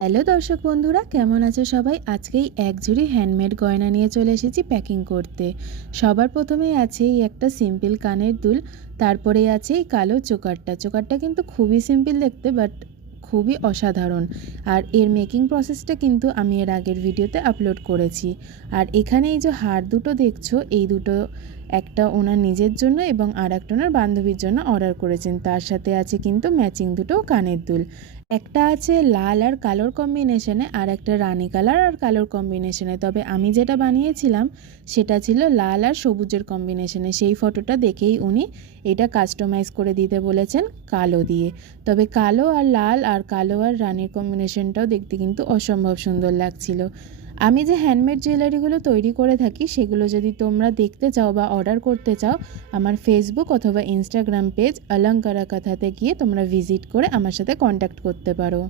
Hello দর্শক বন্ধুরা, কেমন আছো সবাই? আজকেই এক ঝুড়ি হ্যান্ডমেড গয়না নিয়ে চলে এসেছি প্যাকিং করতে। সবার প্রথমেই আছে এই একটা সিম্পল কানের দুল, তারপরেই আছে এই কালো চোকারটা। চোকারটা কিন্তু খুবই সিম্পল দেখতে, বাট খুবই অসাধারণ। আর এর মেকিং প্রসেসটা কিন্তু আমি এর আগের ভিডিওতে আপলোড করেছি। আর এখানে এই যে হার দুটো দেখছো, এই দুটো একটা ওনার নিজের জন্য এবং আর একটা ওনার বান্ধবীর জন্য অর্ডার করেছেন। তার সাথে আছে কিন্তু ম্যাচিং দুটো কানের দুল। একটা আছে লাল আর কালোর কম্বিনেশনে, আর একটা রানী কালার আর কালোর কম্বিনেশনে। তবে আমি যেটা বানিয়েছিলাম সেটা ছিল লাল আর সবুজের কম্বিনেশনে। সেই ফটোটা দেখেই উনি এটা কাস্টমাইজ করে দিতে বলেছেন কালো দিয়ে। তবে কালো আর লাল আর কালো আর রানীর কম্বিনেশনটাও দেখতে কিন্তু অসম্ভব সুন্দর লাগছিল। আমি যে হ্যান্ডমেড জুয়েলারিগুলো তৈরি করে থাকি সেগুলো যদি তোমরা দেখতে চাও বা অর্ডার করতে চাও, আমার ফেসবুক অথবা ইনস্টাগ্রাম পেজ অলঙ্কারা কথাতে গিয়ে তোমরা ভিজিট করে আমার সাথে কন্ট্যাক্ট করতে পারো।